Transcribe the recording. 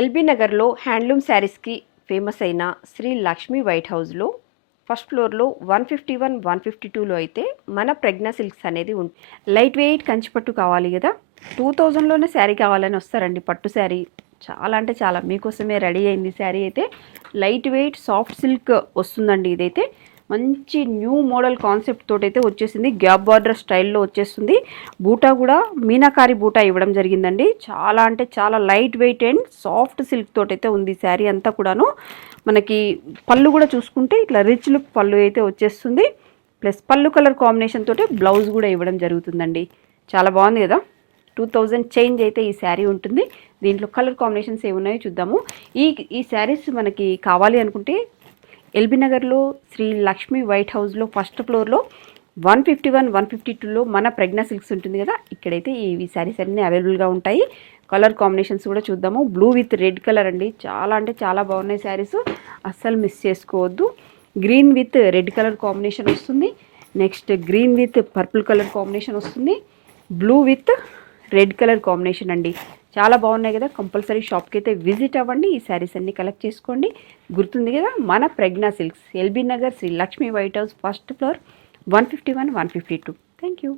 LB నగర్లో handloom శారీస్కి famous అయిన శ్రీ లక్ష్మీ వైట్ హౌస్లో ఫస్ట్ ఫ్లోర్లో 151, 152లో అయితే మన ప్రజ్ఞా సిల్క్స్ అనేది ఉంది. లైట్ వెయిట్ కంచిపట్టు కావాలి కదా, 2000లోనే శారీ కావాలని వస్తారండి. పట్టు శారీ చాలా అంటే చాలా మీకోసమే రెడీ అయింది. శారీ అయితే లైట్ వెయిట్ సాఫ్ట్ సిల్క్ వస్తుందండి. ఇదైతే మంచి న్యూ మోడల్ కాన్సెప్ట్ తోటి అయితే వచ్చేసింది. గ్యాప్ బార్డర్ స్టైల్లో వచ్చేస్తుంది. బూటా కూడా మీనాకారి బూటా ఇవ్వడం జరిగిందండి. చాలా అంటే చాలా light weight and soft silk తోటి అయితే ఉంది శారీ అంతా కూడాను. మనకి పళ్ళు కూడా చూసుకుంటే ఇట్లా రిచ్ లుక్ పళ్ళు అయితే వచ్చేస్తుంది. ప్లస్ పళ్ళు కలర్ కాంబినేషన్ తోటి బ్లౌజ్ కూడా ఇవ్వడం జరుగుతుందండి. చాలా బాగుంది కదా. 2000 చేంజ్ అయితే ఈ శారీ ఉంటుంది. దీంట్లో కలర్ కాంబినేషన్స్ ఏమున్నాయో చూద్దాము. ఈ శారీస్ మనకి కావాలి అనుకుంటే ఎల్బీ నగర్లో శ్రీ లక్ష్మీ వైట్ హౌస్లో ఫస్ట్ ఫ్లోర్లో 151, 152లో మన ప్రజ్ఞా సిల్క్స్ ఉంటుంది కదా, ఇక్కడైతే ఈ శారీస్ అన్నీ అవైలబుల్గా ఉంటాయి. కలర్ కాంబినేషన్స్ కూడా చూద్దాము. బ్లూ విత్ రెడ్ కలర్ అండి. చాలా అంటే చాలా బాగున్నాయి శారీస్, అస్సలు మిస్ చేసుకోవద్దు. Green with red colour combination వస్తుంది. Next green with purple colour combination వస్తుంది. Blue with red colour combination అండి. చాలా బాగున్నాయి కదా. కంపల్సరీ షాప్కి అయితే విజిట్ అవ్వండి. ఈ శారీస్ అన్ని కలెక్ట్ చేసుకోండి. గుర్తుంది కదా, మన Pragna Silks, LB Nagar Shri Lakshmi White House first floor 151, 152. Thank you.